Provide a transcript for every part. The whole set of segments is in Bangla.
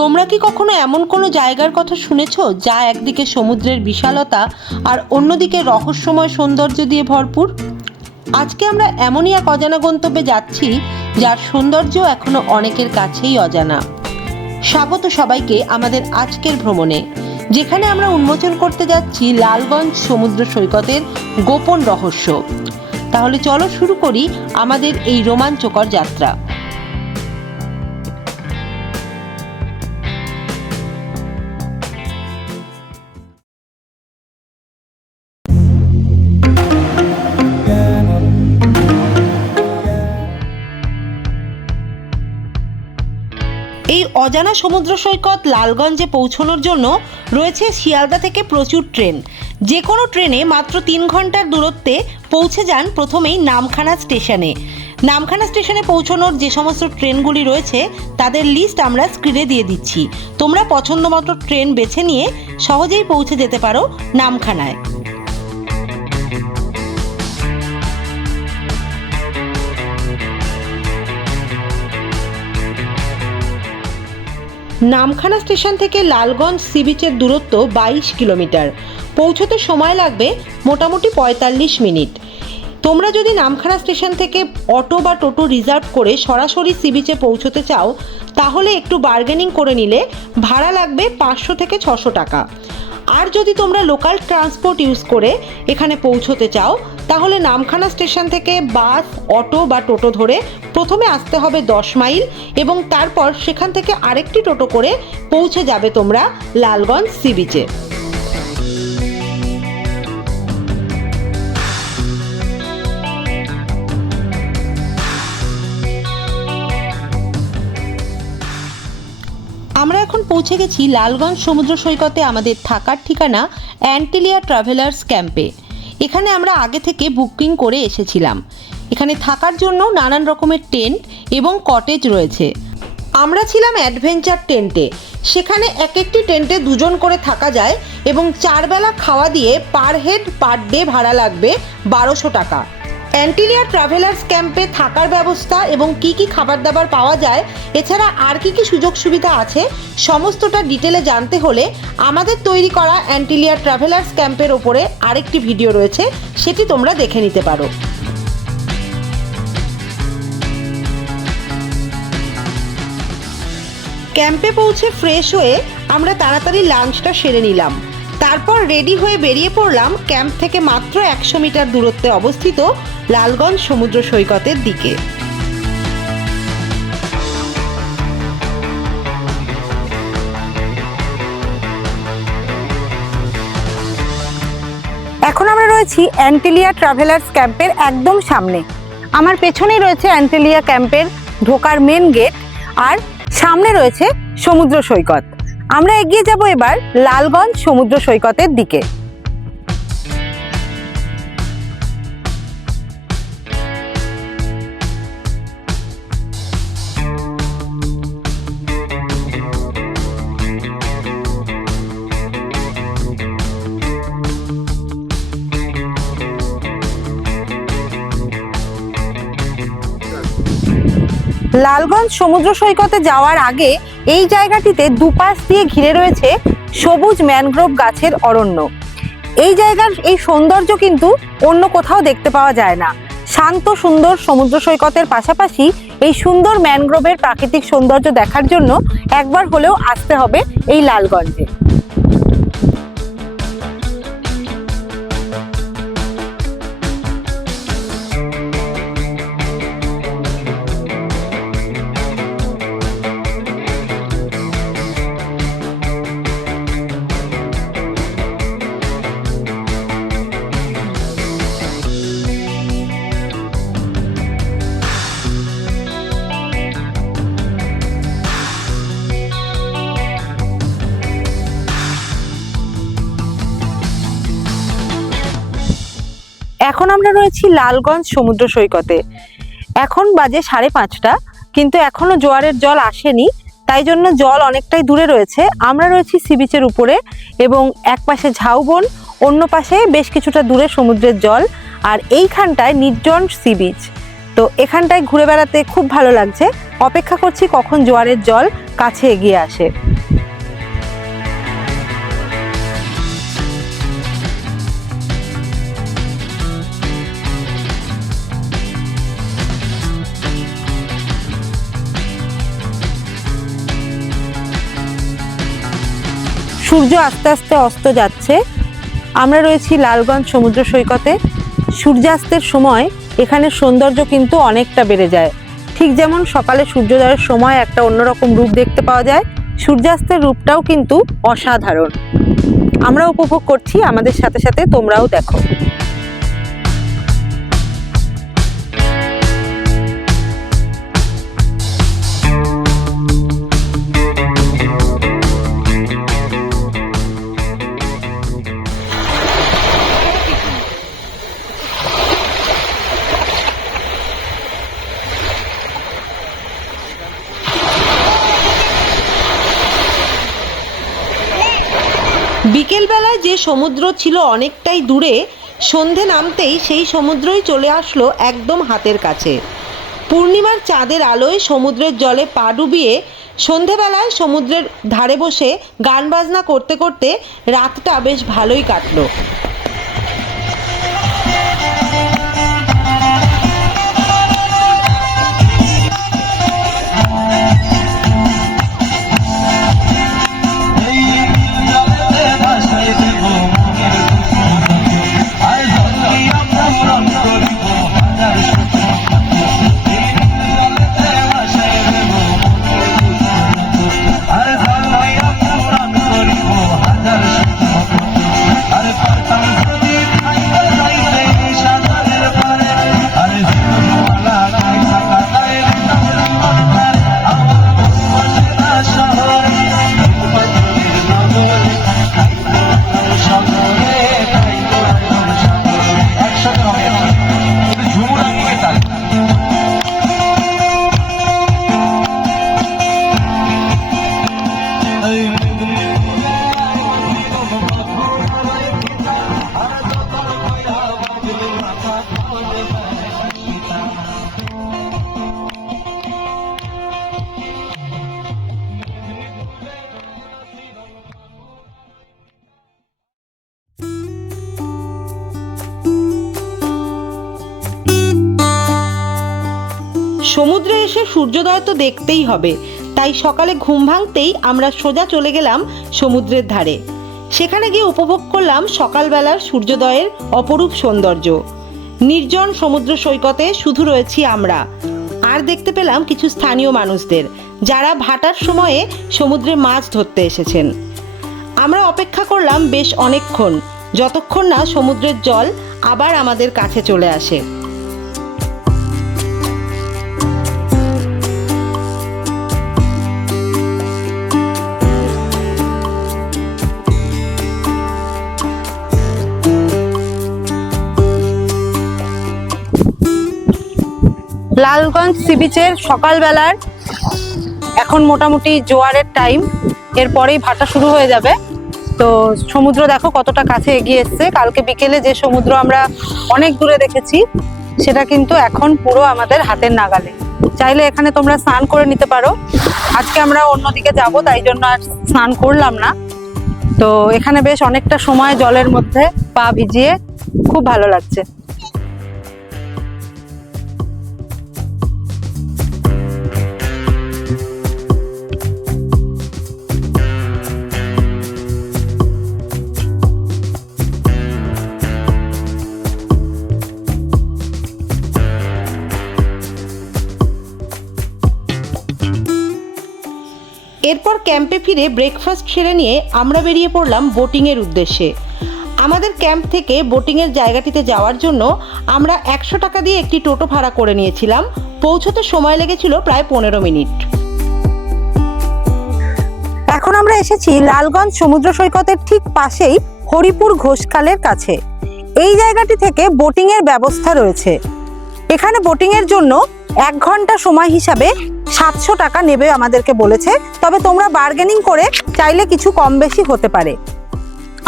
তোমরা কি কখনো এমন কোনো জায়গার কথা শুনেছো যা একদিকে সমুদ্রের বিশালতা আর অন্যদিকে রহস্যময় সৌন্দর্য দিয়ে ভরপুর? আজকে আমরা এমনই এক অজানা গন্তব্যে যাচ্ছি যার সৌন্দর্য এখনও অনেকের কাছেই অজানা। স্বাগত সবাইকে আমাদের আজকের ভ্রমণে, যেখানে আমরা উন্মোচন করতে যাচ্ছি লালগঞ্জ সমুদ্র সৈকতের গোপন রহস্য। তাহলে চলো শুরু করি আমাদের এই রোমাঞ্চকর যাত্রা। অজানা সমুদ্র সৈকত লালগঞ্জে পৌঁছানোর জন্য রয়েছে শিয়ালদা থেকে প্রচুর ট্রেন। যে কোনো ট্রেনে মাত্র তিন ঘণ্টার দূরত্বে পৌঁছে যান প্রথমেই নামখানা স্টেশনে। নামখানা স্টেশনে পৌঁছানোর যে সমস্ত ট্রেনগুলি রয়েছে, তাদের লিস্ট আমরা স্ক্রিনে দিয়ে দিচ্ছি। তোমরা পছন্দ মতো ট্রেন বেছে নিয়ে সহজেই পৌঁছে যেতে পারো নামখানায়। নামখানা স্টেশন থেকে লালগঞ্জ সি বিচের দূরত্ব বাইশ কিলোমিটার। পৌঁছতে সময় লাগবে মোটামুটি পঁয়তাল্লিশ মিনিট। তোমরা যদি নামখানা স্টেশন থেকে অটো বা টোটো রিজার্ভ করে সরাসরি সি বিচে পৌঁছতে চাও, তাহলে একটু বার্গেনিং করে নিলে ভাড়া লাগবে পাঁচশো থেকে ছশো টাকা। আর যদি তোমরা লোকাল ট্রান্সপোর্ট ইউজ করে এখানে পৌঁছতে চাও, তাহলে নামখানা স্টেশন থেকে বাস অটো বা টোটো ধরে প্রথমে আসতে হবে দশ মাইল এবং তারপর সেখান থেকে আরেকটি টোটো করে পৌঁছে যাবে তোমরা লালগঞ্জ সি বিচে পৌঁছে গেছি লালগঞ্জ সমুদ্র সৈকতে আমাদের থাকার ঠিকানা অ্যান্টিলিয়া ট্রাভেলার্স ক্যাম্পে। এখানে আমরা আগে থেকে বুকিং করে এসেছিলাম। এখানে থাকার জন্য নানান রকমের টেন্ট এবং কটেজ রয়েছে। আমরা ছিলাম অ্যাডভেঞ্চার টেন্টে। সেখানে এক একটি টেন্টে দুজন করে থাকা যায় এবং চারবেলা খাওয়া দিয়ে পার হেড পার ডে ভাড়া লাগবে বারোশো টাকা। অ্যান্টিলিয়া ট্রাভেলার্স ক্যাম্পে থাকার ব্যবস্থা এবং কি কি খাবার দাবার পাওয়া যায়, এছাড়া আর কি কি সুযোগ সুবিধা আছে, সমস্তটা ডিটেলে জানতে হলে আমাদের তৈরি করা অ্যান্টিলিয়া ট্রাভেলার্স ক্যাম্পের ওপরে আরেকটি ভিডিও রয়েছে, সেটি তোমরা দেখে নিতে পারো। ক্যাম্পে পৌঁছে ফ্রেশ হয়ে আমরা তাড়াতাড়ি লাঞ্চটা সেরে নিলাম। তারপর রেডি হয়ে বেরিয়ে পড়লাম ক্যাম্প থেকে মাত্র একশো মিটার দূরত্বে অবস্থিত লালগঞ্জ সমুদ্র সৈকতের দিকে। এখন আমরা রয়েছি অ্যান্টেলিয়া ট্রাভেলার্স ক্যাম্পের একদম সামনে। আমার পেছনেই রয়েছে অ্যান্টেলিয়া ক্যাম্পের ঢোকার মেন গেট আর সামনে রয়েছে সমুদ্র সৈকত। আমরা এগিয়ে যাব এবার লালগঞ্জ সমুদ্র সৈকতের দিকে। লালগঞ্জ সমুদ্র সৈকতে যাওয়ার আগে এই জায়গাটিতে দুপাশ দিয়ে ঘিরে রয়েছে সবুজ ম্যানগ্রোভ গাছের অরণ্য। এই জায়গার এই সৌন্দর্য কিন্তু অন্য কোথাও দেখতে পাওয়া যায় না। শান্ত, সুন্দর সমুদ্র সৈকতের পাশাপাশি এই সুন্দর ম্যানগ্রোভের প্রাকৃতিক সৌন্দর্য দেখার জন্য একবার হলেও আসতে হবে এই লালগঞ্জে। এখন আমরা রয়েছি লালগঞ্জ সমুদ্র সৈকতে। এখন বাজে সাড়ে পাঁচটা, কিন্তু এখনও জোয়ারের জল আসেনি, তাই জন্য জল অনেকটাই দূরে রয়েছে। আমরা রয়েছি সি বিচের উপরে এবং এক পাশে ঝাউবন অন্য পাশে বেশ কিছুটা দূরে সমুদ্রের জল, আর এইখানটায় নির্জন সি বিচ। তো এখানটায় ঘুরে বেড়াতে খুব ভালো লাগছে। অপেক্ষা করছি কখন জোয়ারের জল কাছে এগিয়ে আসে। সূর্য আস্তে আস্তে অস্ত যাচ্ছে। আমরা রয়েছি লালগঞ্জ সমুদ্র সৈকতে। সূর্যাস্তের সময় এখানে সৌন্দর্য কিন্তু অনেকটা বেড়ে যায়। ঠিক যেমন সকালে সূর্যোদয়ের সময় একটা অন্যরকম রূপ দেখতে পাওয়া যায়, সূর্যাস্তের রূপটাও কিন্তু অসাধারণ। আমরা উপভোগ করছি, আমাদের সাথে সাথে তোমরাও দেখো। বিকেলবেলায় যে সমুদ্র ছিল অনেকটাই দূরে, সন্ধে নামতেই সেই সমুদ্রই চলে আসলো একদম হাতের কাছে। পূর্ণিমার চাঁদের আলোয় সমুদ্রের জলে পা ডুবিয়ে সন্ধেবেলায় সমুদ্রের ধারে বসে গান বাজনা করতে করতে রাতটা বেশ ভালোই কাটলো। সূর্যোদয় তো দেখতেই হবে। তাই সকালে ঘুম ভাঙতেই আমরা সোজা চলে গেলাম সমুদ্রের ধারে। সেখানে গিয়ে উপভোগ করলাম সকালবেলার সূর্যোদয়ের অপরূপ সৌন্দর্য। নির্জন সমুদ্র সৈকতে শুধু রয়েছি আমরা। আর দেখতে পেলাম কিছু স্থানীয় মানুষদের, যারা ভাটার সময়ে সমুদ্রে মাছ ধরতে এসেছেন। আমরা অপেক্ষা করলাম বেশ অনেকক্ষণ, যতক্ষণ না সমুদ্রের জল আবার আমাদের কাছে চলে আসে। লালগঞ্জ সি বিচের সকালবেলার এখন মোটামুটি জোয়ারের টাইম। এরপরেই ভাটা শুরু হয়ে যাবে। তো সমুদ্র দেখো কতটা কাছে এগিয়ে এসছে। কালকে বিকেলে যে সমুদ্র আমরা অনেক দূরে দেখেছি, সেটা কিন্তু এখন পুরো আমাদের হাতের নাগালে। চাইলে এখানে তোমরা স্নান করে নিতে পারো। আজকে আমরা অন্যদিকে যাব, তাই জন্য আর স্নান করলাম না। তো এখানে বেশ অনেকটা সময় জলের মধ্যে পা ভিজিয়ে খুব ভালো লাগছে। এরপর ক্যাম্পে ফিরে ব্রেকফাস্ট সেরে নিয়ে আমরা বেরিয়ে পড়লাম বোটিংয়ের উদ্দেশ্যে। আমাদের ক্যাম্প থেকে বোটিংয়ের জায়গাটিতে যাওয়ার জন্য আমরা একশো টাকা দিয়ে একটি টোটো ভাড়া করে নিয়েছিলাম। পৌঁছতে সময় লেগেছিল প্রায় পনেরো মিনিট। এখন আমরা এসেছি লালগঞ্জ সমুদ্র সৈকতের ঠিক পাশেই হরিপুর ঘোষকালের কাছে। এই জায়গাটি থেকে বোটিংয়ের ব্যবস্থা রয়েছে। এখানে বোটিংয়ের জন্য এক ঘণ্টা সময় হিসাবে সাতশো টাকা নেবে আমাদেরকে বলেছে, তবে তোমরা বার্গেনিং করে চাইলে কিছু কম বেশি হতে পারে।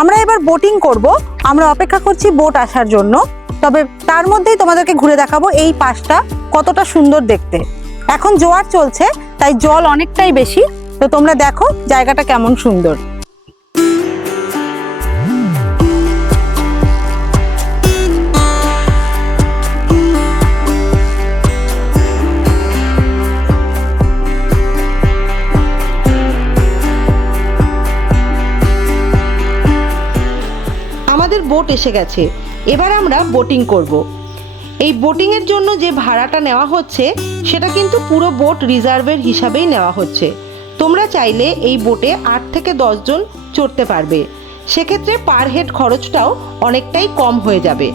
আমরা এবার বোটিং করব, আমরা অপেক্ষা করছি বোট আসার জন্য, তবে তার মধ্যেই তোমাদেরকে ঘুরে দেখাবো এই পাশটা কতটা সুন্দর দেখতে। এখন জোয়ার চলছে, তাই জল অনেকটাই বেশি, তো তোমরা দেখো জায়গাটা কেমন সুন্দর। বোট এসে গেছে। এবার আমরা বোটিং করব। এই বোটিংয়ের জন্য যে ভাড়াটা নেওয়া হচ্ছে, সেটা কিন্তু পুরো বোট রিজার্ভের হিসাবেই নেওয়া হচ্ছে। তোমরা চাইলে এই বোটে আট থেকে দশজন চড়তে পারবে। সেক্ষেত্রে পার হেড খরচটাও অনেকটাই কম হয়ে যাবে।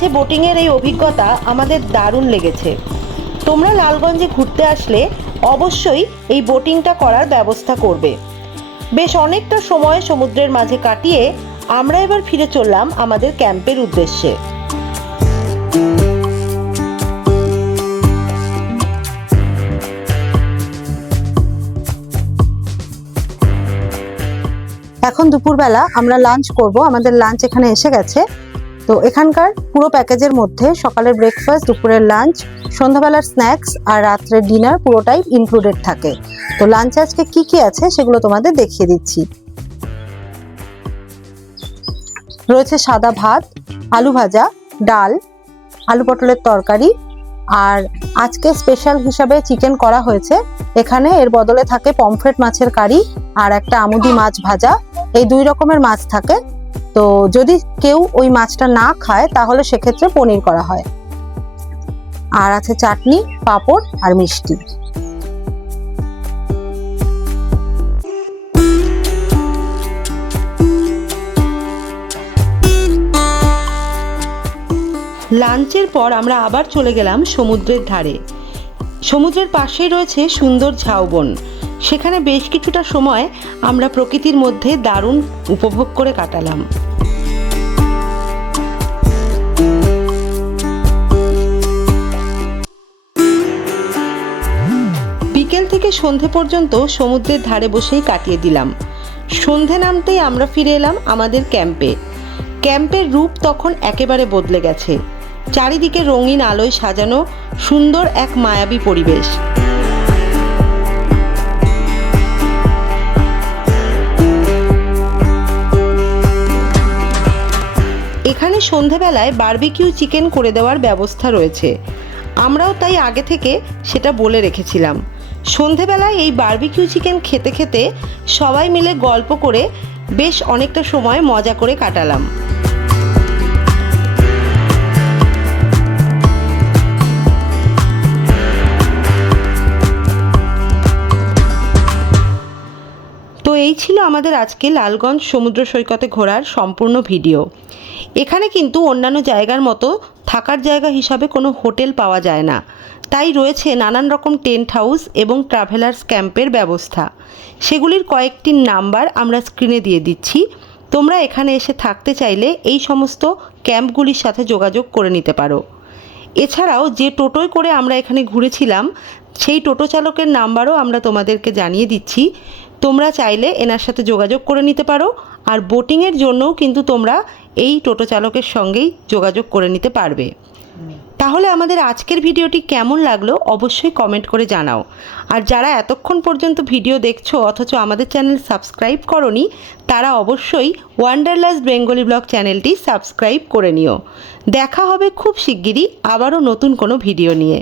মাঝে বোটিংয়ের এই অভিজ্ঞতা আমাদের দারুণ লেগেছে। তোমরা লালগঞ্জে ঘুরতে আসলে অবশ্যই এই বোটিংটা করার ব্যবস্থা করবে। বেশ অনেকটা সময় সমুদ্রের মাঝে কাটিয়ে আমরা এবার ফিরে চললাম আমাদের ক্যাম্পের উদ্দেশ্যে। এখন দুপুরবেলা আমরা লাঞ্চ করব। আমাদের লাঞ্চ এখানে এসে গেছে। তো এখানকার পুরো প্যাকেজের মধ্যে সকালের ব্রেকফাস্ট দুপুরের লাঞ্চ সন্ধ্যাবেলার স্ন্যাক্স আর রাত্রের ডিনার পুরোটাই ইনক্লুডেড থাকে। তো লাঞ্চে আজকে কি কি আছে সেগুলো তোমাদের দেখিয়ে দিচ্ছি। রয়েছে সাদা ভাত, আলু ভাজা, ডাল, আলু পটলের তরকারি আর আজকে স্পেশাল হিসাবে চিকেন করা হয়েছে। এখানে এর বদলে থাকে পমফ্রেট মাছের কারি আর একটা আমুদি মাছ ভাজা। এই দুই রকমের মাছ থাকে। তো যদি কেউ ওই মাছটা না খায়, তাহলে সেক্ষেত্রে পনির করা হয়। আর আছে চাটনি, পাঁপড় আর মিষ্টি। লাঞ্চের পর আমরা আবার চলে গেলাম সমুদ্রের ধারে। সমুদ্রের পাশেই রয়েছে সুন্দর ঝাউবন। সেখানে বেশ কিছুটা সময় আমরা প্রকৃতির মধ্যে দারুণ উপভোগ করে কাটালাম। বিকেল থেকে সন্ধে পর্যন্ত সমুদ্রের ধারে বসেই কাটিয়ে দিলাম। সন্ধে নামতেই আমরা ফিরে এলাম আমাদের ক্যাম্পে। ক্যাম্পের রূপ তখন একেবারে বদলে গেছে। চারিদিকে রঙিন আলোয় সাজানো সুন্দর এক মায়াবী পরিবেশ। এখানে সন্ধেবেলায় বারবিকিউ চিকেন করে দেওয়ার ব্যবস্থা রয়েছে। আমরাও তাই আগে থেকে সেটা বলে রেখেছিলাম। সন্ধেবেলায় এই বার্বিকিউ চিকেন খেতে খেতে সবাই মিলে গল্প করে বেশ অনেকটা সময় মজা করে কাটালাম। তো এই ছিল আমাদের আজকে লালগঞ্জ সমুদ্র সৈকতে ঘোরার সম্পূর্ণ ভিডিও। এখানে কিন্তু অন্যান্য জায়গার মতো থাকার জায়গা হিসাবে কোনো হোটেল পাওয়া যায় না। তাই রয়েছে নানান রকম টেন্ট হাউস এবং ট্রাভেলার্স ক্যাম্পের ব্যবস্থা। সেগুলির কয়েকটি নাম্বার আমরা স্ক্রিনে দিয়ে দিচ্ছি। তোমরা এখানে এসে থাকতে চাইলে এই সমস্ত ক্যাম্পগুলির সাথে যোগাযোগ করে নিতে পারো। এছাড়াও যে টোটোয় করে আমরা এখানে ঘুরেছিলাম, সেই টোটো চালকের নাম্বারও আমরা তোমাদেরকে জানিয়ে দিচ্ছি। তোমরা চাইলে এনার সাথে যোগাযোগ করে নিতে পারো, আর বোটিংয়ের জন্যও কিন্তু তোমরা এই টোটো চালকের সঙ্গেই যোগাযোগ করে নিতে পারবে। তাহলে আমাদের আজকের ভিডিওটি কেমন লাগল অবশ্যই কমেন্ট করে জানাও। আর যারা এতক্ষণ পর্যন্ত ভিডিও দেখছ, অথচ আমাদের চ্যানেল সাবস্ক্রাইব করনি, তারা অবশ্যই ওয়ান্ডারলাস্ট বেঙ্গলি ব্লগ চ্যানেলটি সাবস্ক্রাইব করে নিও। দেখা হবে খুব শিগগিরই আবারও নতুন কোনো ভিডিও নিয়ে।